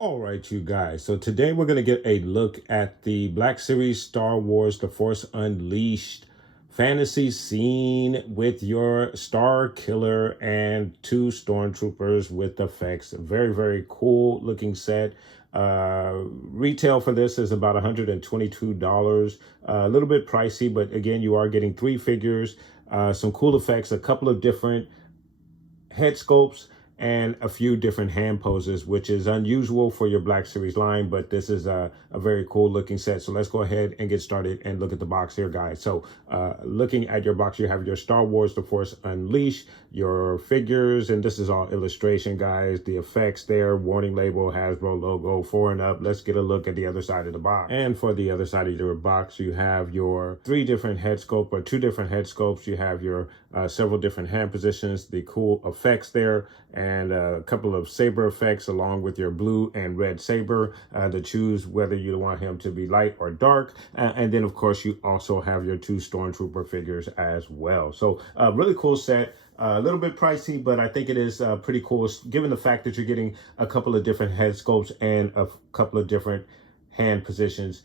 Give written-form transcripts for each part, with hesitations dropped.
All right, you guys. So today we're going to get a look at the Black Series Star Wars The Force Unleashed fantasy scene with your Starkiller and 2 Stormtroopers with effects. Very, very cool looking set. Retail for this is about $122. A little bit pricey, but again, you are getting 3 figures, some cool effects, a couple of different head sculpts, and a few different hand poses, which is unusual for your Black Series line, but this is a very cool looking set. So let's go ahead and get started and look at the box here, guys. So looking at your box, you have your Star Wars The Force Unleashed, your figures, and this is all illustration, guys. The effects there, warning label, Hasbro logo, 4 and up. Let's get a look at the other side of the box. And for the other side of your box, you have your 3 different head sculpts, or 2 different head sculpts. You have your several different hand positions, the cool effects there, and a couple of saber effects along with your blue and red saber to choose whether you want him to be light or dark. And then, of course, you also have your 2 Stormtrooper figures as well. So really cool set. A little bit pricey, but I think it is pretty cool, given the fact that you're getting a couple of different head sculpts and a couple of different hand positions,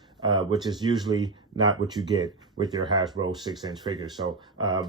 which is usually not what you get with your Hasbro 6-inch figures. So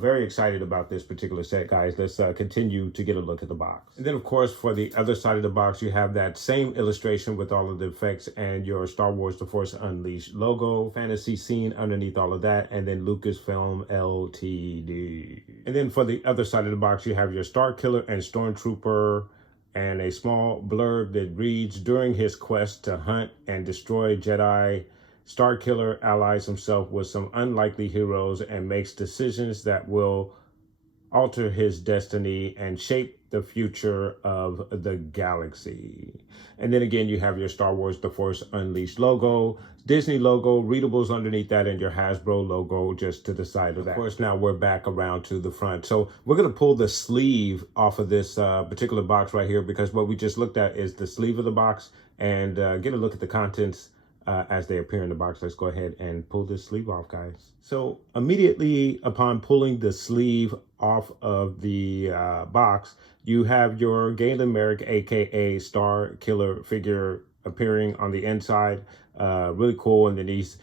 very excited about this particular set, guys. Let's continue to get a look at the box. And then, of course, for the other side of the box, you have that same illustration with all of the effects and your Star Wars The Force Unleashed logo, fantasy scene underneath all of that, and then Lucasfilm Ltd. And then for the other side of the box, you have your Starkiller and Stormtrooper, and a small blurb that reads, during his quest to hunt and destroy Jedi, Starkiller allies himself with some unlikely heroes and makes decisions that will alter his destiny and shape the future of the galaxy. And then again, you have your Star Wars The Force Unleashed logo, Disney logo, readables underneath that, and your Hasbro logo just to the side of that. Of course, now we're back around to the front. So we're going to pull the sleeve off of this particular box right here, because what we just looked at is the sleeve of the box, and get a look at the contents as they appear in the box. Let's go ahead and pull this sleeve off, guys. So immediately upon pulling the sleeve off of the box, you have your Galen Merrick, aka Starkiller figure, appearing on the inside. Really cool. And then he's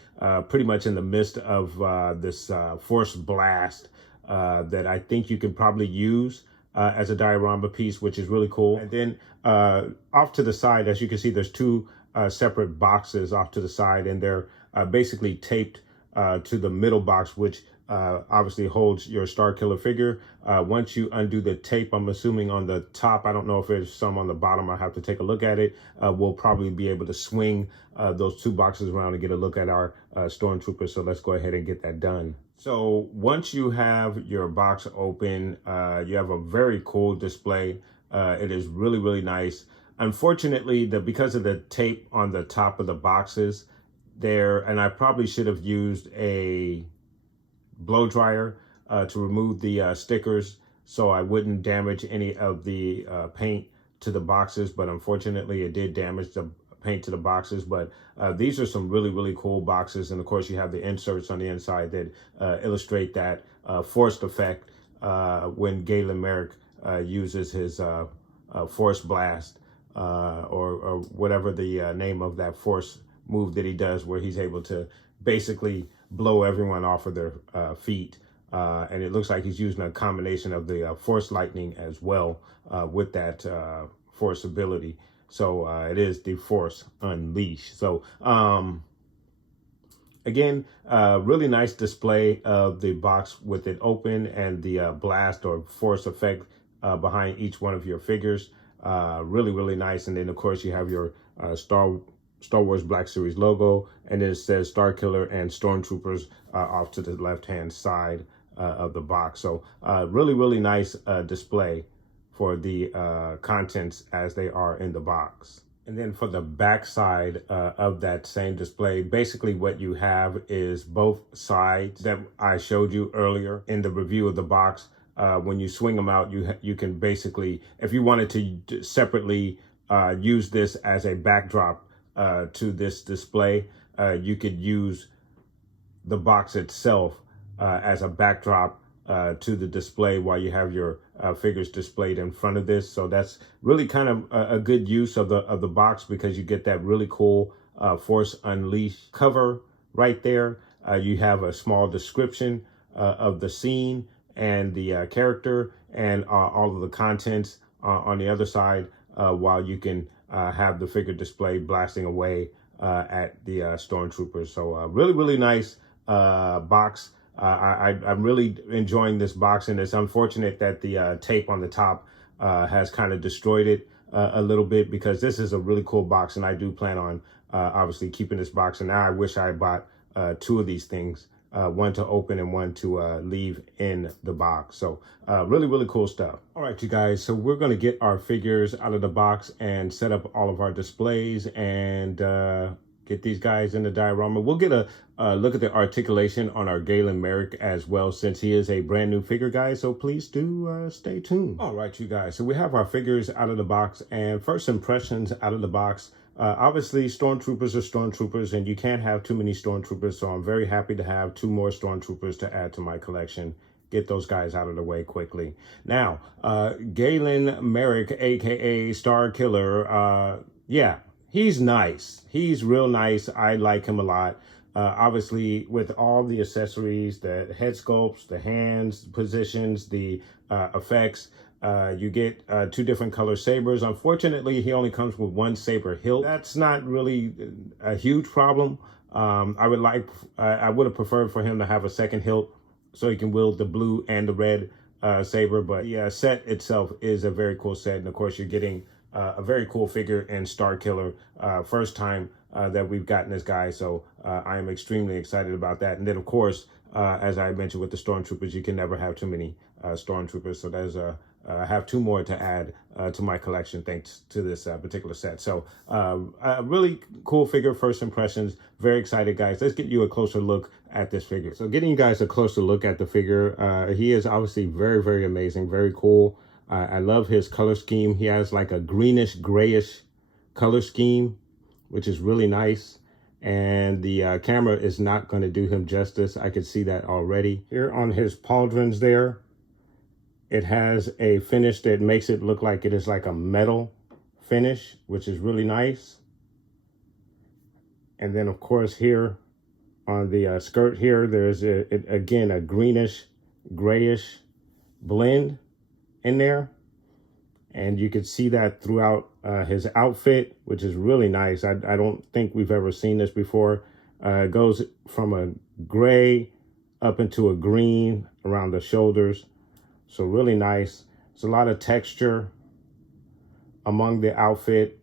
pretty much in the midst of this force blast that I think you could probably use as a diorama piece, which is really cool. And then off to the side, as you can see, there's 2 separate boxes off to the side, and they're basically taped to the middle box, which obviously holds your Starkiller figure. Once you undo the tape, I'm assuming on the top, I don't know if there's some on the bottom, I have to take a look at it. We'll probably be able to swing those 2 boxes around and get a look at our Stormtrooper. So let's go ahead and get that done. So once you have your box open, you have a very cool display. It is really, really nice. Unfortunately, because of the tape on the top of the boxes there, and I probably should have used a blow dryer to remove the stickers so I wouldn't damage any of the paint to the boxes, but unfortunately it did damage the paint to the boxes. But these are some really, really cool boxes, and of course you have the inserts on the inside that illustrate that forced effect when Galen Merrick uses his force blast. Or whatever the name of that force move that he does, where he's able to basically blow everyone off of their feet. And it looks like he's using a combination of the force lightning as well with that force ability. So it is the Force Unleashed. So again, really nice display of the box with it open, and the blast or force effect behind each one of your figures. Really, really nice. And then, of course, you have your Star Wars Black Series logo, and then it says Starkiller and Stormtroopers off to the left-hand side of the box. So really, really nice display for the contents as they are in the box. And then for the back side of that same display, basically what you have is both sides that I showed you earlier in the review of the box. When you swing them out, you can basically, if you wanted to separately use this as a backdrop to this display, you could use the box itself as a backdrop to the display while you have your figures displayed in front of this. So that's really kind of a good use of the box, because you get that really cool Force Unleashed cover right there. You have a small description of the scene and the character and all of the contents on the other side, while you can have the figure display blasting away at the stormtroopers. So really, really nice box. I'm really enjoying this box, and it's unfortunate that the tape on the top has kind of destroyed it a little bit, because this is a really cool box, and I do plan on obviously keeping this box. And now I wish I bought two of these things, one to open and one to leave in the box. So really, really cool stuff. All right, you guys, so we're going to get our figures out of the box and set up all of our displays and get these guys in the diorama. We'll get a look at the articulation on our Galen Merrick as well, since he is a brand new figure, guys. So please do stay tuned. All right, you guys. So we have our figures out of the box, and first impressions out of the box. Obviously, stormtroopers are stormtroopers, and you can't have too many stormtroopers. So I'm very happy to have two more stormtroopers to add to my collection. Get those guys out of the way quickly. Now, Galen Merrick, aka Starkiller, yeah. He's nice. He's real nice. I like him a lot. Obviously, with all the accessories, the head sculpts, the hands positions, the effects, you get two different color sabers. Unfortunately, he only comes with one saber hilt. That's not really a huge problem. I would have preferred for him to have a second hilt so he can wield the blue and the red saber. But the set itself is a very cool set. And of course, you're getting a very cool figure in Starkiller. First time that we've gotten this guy. So I am extremely excited about that. And then, of course, as I mentioned with the Stormtroopers, you can never have too many Stormtroopers. So there's I have two more to add to my collection thanks to this particular set. So a really cool figure, first impressions. Very excited, guys. Let's get you a closer look at this figure. So getting you guys a closer look at the figure, he is obviously very, very amazing, very cool. I love his color scheme. He has like a greenish, grayish color scheme, which is really nice. And the camera is not going to do him justice. I could see that already. Here on his pauldrons there, it has a finish that makes it look like it is like a metal finish, which is really nice. And then, of course, here on the skirt here, there's, again, a greenish, grayish blend in there. And you could see that throughout his outfit, which is really nice. I don't think we've ever seen this before. It goes from a gray up into a green around the shoulders. So really nice. It's a lot of texture among the outfit,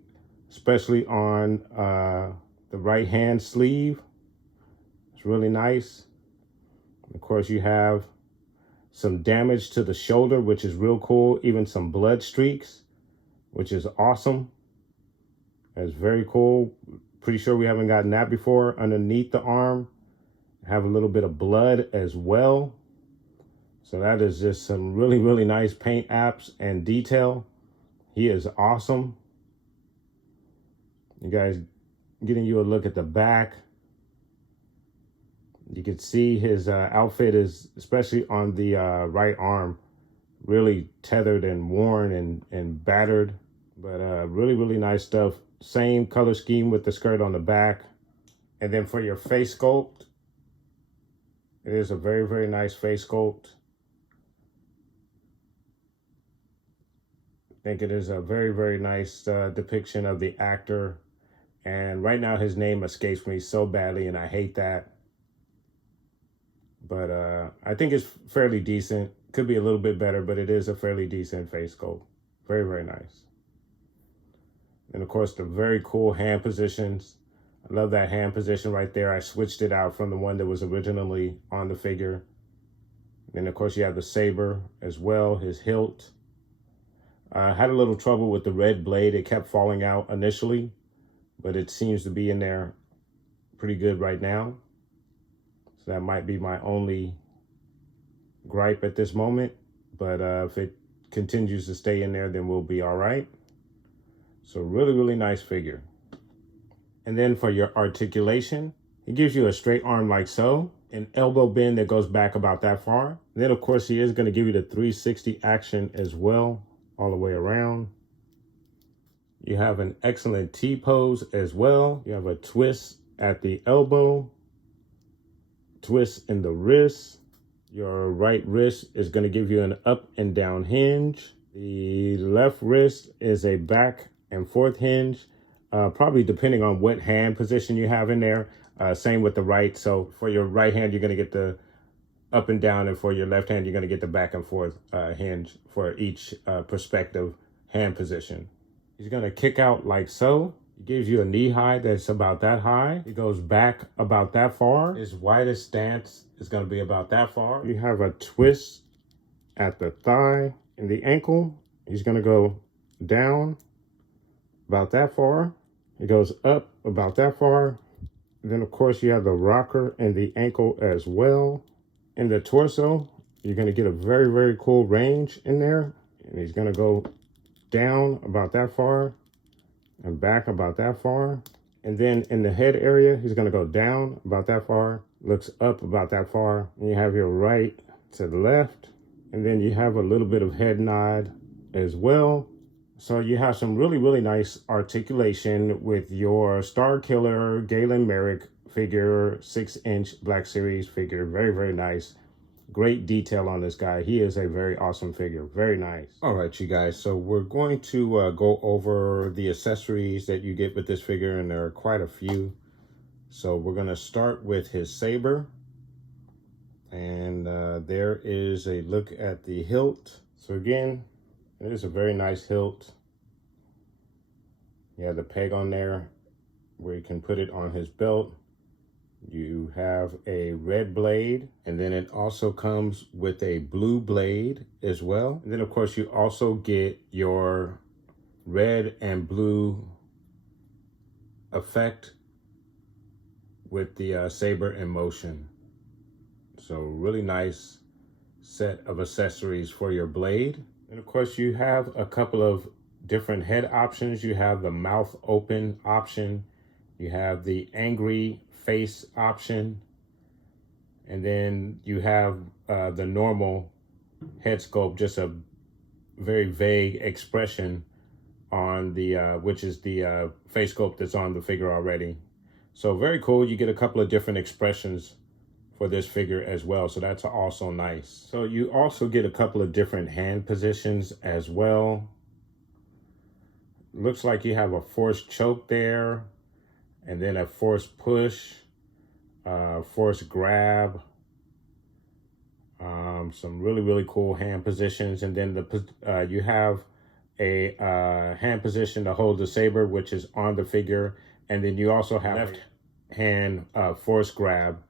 especially on the right hand sleeve. It's really nice. Of course, you have some damage to the shoulder, which is real cool. Even some blood streaks, which is awesome. That's very cool. Pretty sure we haven't gotten that before. Underneath the arm, have a little bit of blood as well. So that is just some really, really nice paint apps and detail. He is awesome. You guys, getting you a look at the back. You can see his outfit is, especially on the right arm, really tethered and worn and battered. But really, really nice stuff. Same color scheme with the skirt on the back. And then for your face sculpt, it is a very, very nice face sculpt. I think it is a very, very nice depiction of the actor. And right now his name escapes me so badly, and I hate that. But I think it's fairly decent. Could be a little bit better, but it is a fairly decent face sculpt. Very, very nice. And of course, the very cool hand positions. I love that hand position right there. I switched it out from the one that was originally on the figure. And of course, you have the saber as well, his hilt. Had a little trouble with the red blade. It kept falling out initially, but it seems to be in there pretty good right now. So that might be my only gripe at this moment, but if it continues to stay in there, then we'll be all right. So really nice figure. And then for your articulation, it gives you a straight arm like so, an elbow bend that goes back about that far. And then of course he is going to give you the 360 action as well, all the way around. You have an excellent T-pose as well. You have a twist at the elbow, twist in the wrist. Your right wrist is going to give you an up and down hinge. The left wrist is a back and forth hinge, probably depending on what hand position you have in there. Same with the right. So for your right hand, you're going to get the up and down, and for your left hand, you're going to get the back and forth hinge for each perspective hand position. He's going to kick out like so. He gives you a knee high that's about that high. He goes back about that far. His widest stance is going to be about that far. You have a twist at the thigh and the ankle. He's going to go down about that far. He goes up about that far. And then, of course, you have the rocker and the ankle as well. In the torso, you're going to get a very cool range in there. And he's going to go down about that far and back about that far. And then in the head area, he's going to go down about that far, looks up about that far. And you have your right to the left. And then you have a little bit of head nod as well. So you have some really nice articulation with your Starkiller Galen Merrick figure, 6-inch Black Series figure. Very nice. Great detail on this guy. He is a very awesome figure. Very nice. All right, you guys. So we're going to go over the accessories that you get with this figure, and there are quite a few. So we're going to start with his saber. And there is a look at the hilt. So again, it is a very nice hilt. You have the peg on there where you can put it on his belt. You have a red blade, and then it also comes with a blue blade as well. And then of course you also get your red and blue effect with the saber in motion. So really nice set of accessories for your blade. And of course you have a couple of different head options. You have the mouth open option. You have the angry face option. And then you have the normal head sculpt, just a very vague expression on the, which is the face sculpt that's on the figure already. So very cool. You get a couple of different expressions for this figure as well. So that's also nice. So you also get a couple of different hand positions as well. Looks like you have a forced choke there, and then a forced push, forced grab, some really cool hand positions. And then the you have a hand position to hold the saber, which is on the figure. And then you also have left hand forced grab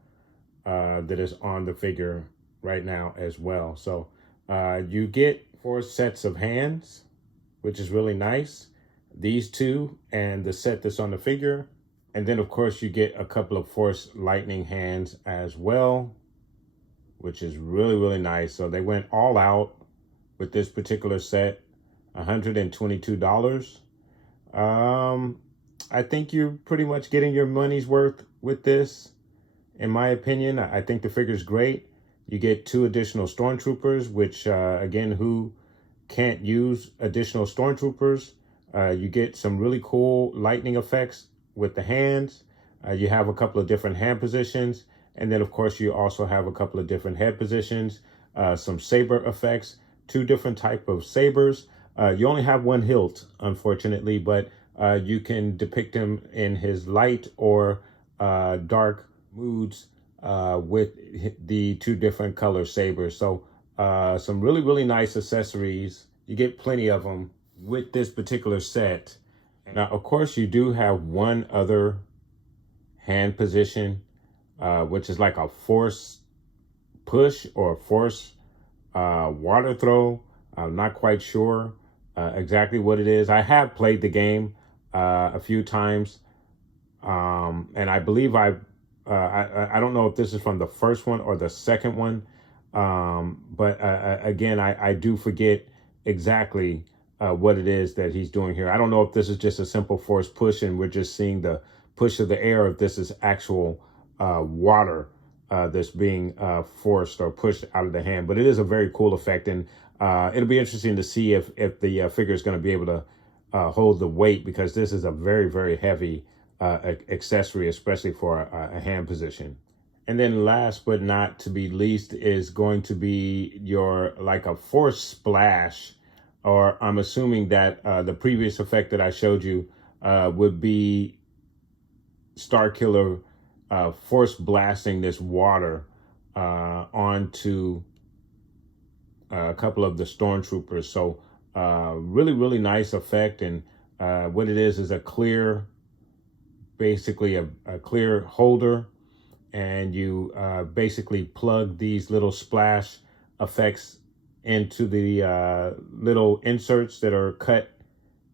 that is on the figure right now as well. So you get 4 sets of hands, which is really nice. These two and the set that's on the figure. And then of course you get a couple of forced lightning hands as well, which is really nice. So they went all out with this particular set, $122. I think you're pretty much getting your money's worth with this. In my opinion, I think the figure's great. You get 2 additional Stormtroopers, which again, who can't use additional Stormtroopers? You get some really cool lightning effects with the hands. You have a couple of different hand positions. And then of course you also have a couple of different head positions, some saber effects, 2 different type of sabers. You only have 1 hilt, unfortunately, but you can depict him in his light or dark moods with the 2 different color sabers. So some really nice accessories. You get plenty of them with this particular set. Now, of course, you do have 1 other hand position, which is like a force push or a force water throw. I'm not quite sure. exactly what it is. I have played the game a few times, and I believe I don't know if this is from the first one or the second one, but again, I do forget exactly what it is that he's doing here. I don't know if this is just a simple force push and we're just seeing the push of the air, if this is actual water that's being forced or pushed out of the hand. But it is a very cool effect, and it'll be interesting to see if the figure is going to be able to hold the weight, because this is a very, very heavy accessory, especially for a hand position. And then last but not to be least is going to be your like a force splash, or I'm assuming that the previous effect that I showed you would be Starkiller force blasting this water onto a couple of the stormtroopers. So really, really nice effect. And what it is a clear, basically a clear holder, and you basically plug these little splash effects into the little inserts that are cut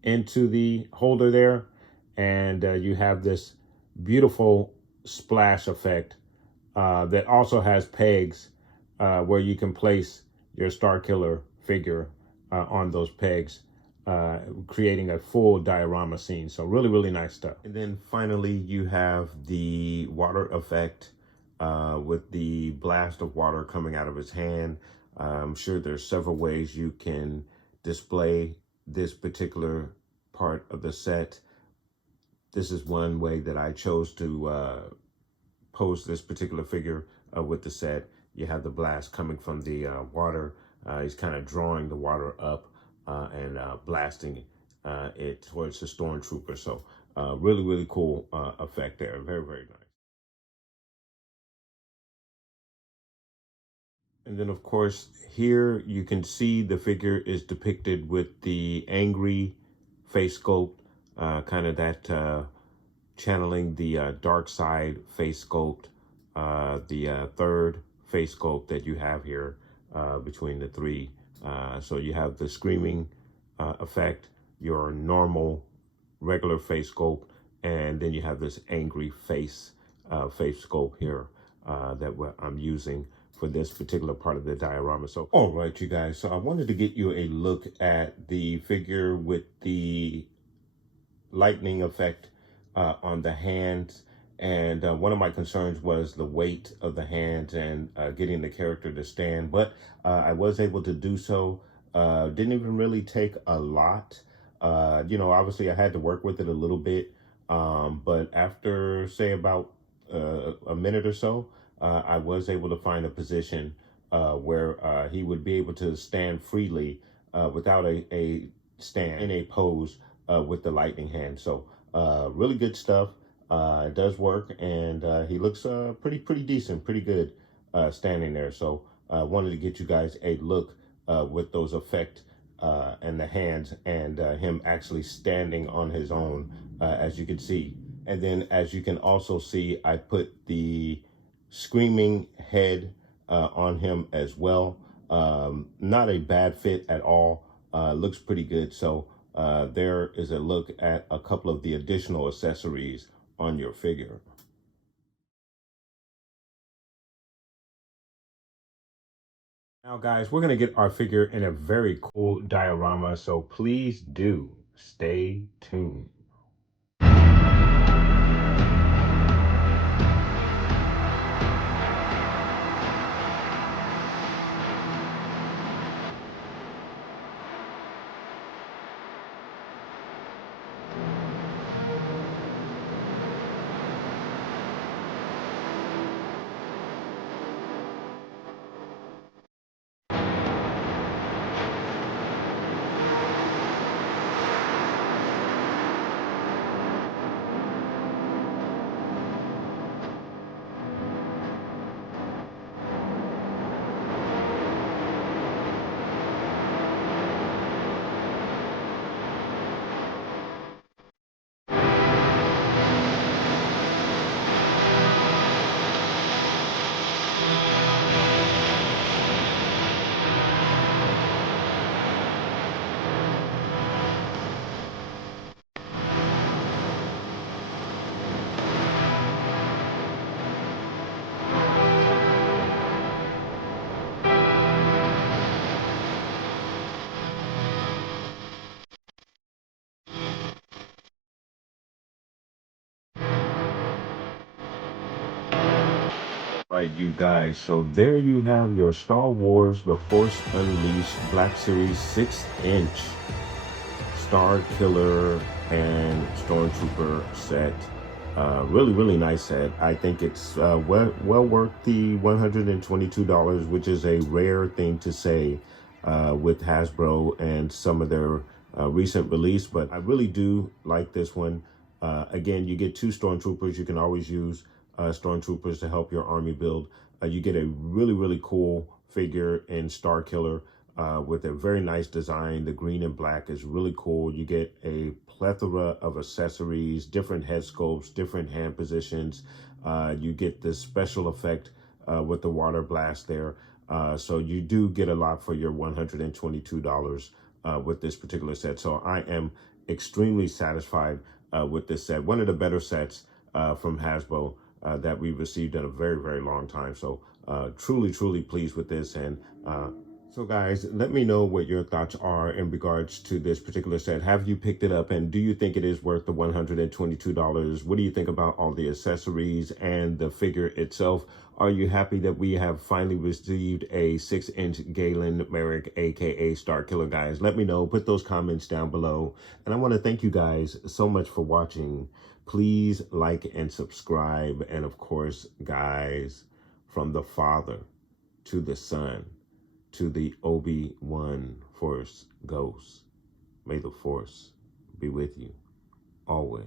into the holder there, and you have this beautiful splash effect that also has pegs where you can place your Starkiller figure on those pegs, creating a full diorama scene. So really, really nice stuff. And then finally, you have the water effect with the blast of water coming out of his hand. I'm sure there's several ways you can display this particular part of the set. This is one way that I chose to pose this particular figure with the set. You have the blast coming from the water. He's kind of drawing the water up and blasting it towards the stormtrooper. So really, really cool effect there. Very, very nice. And then, of course, here you can see the figure is depicted with the angry face sculpt, kind of that channeling the dark side face sculpt, the third face sculpt that you have here between the three. So you have the screaming effect, your normal regular face sculpt, and then you have this angry face sculpt here that I'm using for this particular part of the diorama. So, all right, you guys. So I wanted to get you a look at the figure with the lightning effect on the hands. And one of my concerns was the weight of the hands and getting the character to stand. But I was able to do so. Didn't even really take a lot. Obviously I had to work with it a little bit. But after, say, about a minute or so, I was able to find a position where he would be able to stand freely without a stand in a pose with the lightning hand. So really good stuff. It does work, and he looks pretty decent, pretty good standing there. So I wanted to get you guys a look with those effects and the hands, and him actually standing on his own, as you can see. And then as you can also see, I put the screaming head on him as well. Not a bad fit at all. Looks pretty good. So there is a look at a couple of the additional accessories on your figure. Now, guys, we're going to get our figure in a very cool diorama, so please do stay tuned. Right, you guys. So there you have your Star Wars The Force Unleashed Black Series 6-inch Starkiller and Stormtrooper set. Really nice set. I think it's well worth the $122, which is a rare thing to say with Hasbro and some of their recent release. But I really do like this one. Again, you get 2 Stormtroopers. You can always use Stormtroopers to help your army build. You get a really cool figure in Starkiller with a very nice design. The green and black is really cool. You get a plethora of accessories, different head sculpts, different hand positions. You get this special effect with the water blast there. So you do get a lot for your $122 with this particular set. So I am extremely satisfied with this set. One of the better sets from Hasbro that we've received in a very long time. So truly pleased with this. And so guys, let me know what your thoughts are in regards to this particular set. Have you picked it up, and do you think it is worth the $122? What do you think about all the accessories and the figure itself? Are you happy that we have finally received a 6-inch Galen Merrick, aka Starkiller, guys? Let me know. Put those comments down below. And I want to thank you guys so much for watching. Please like and subscribe. And of course, guys, from the Father to the Son to the Obi-Wan Force Ghost, may the Force be with you always.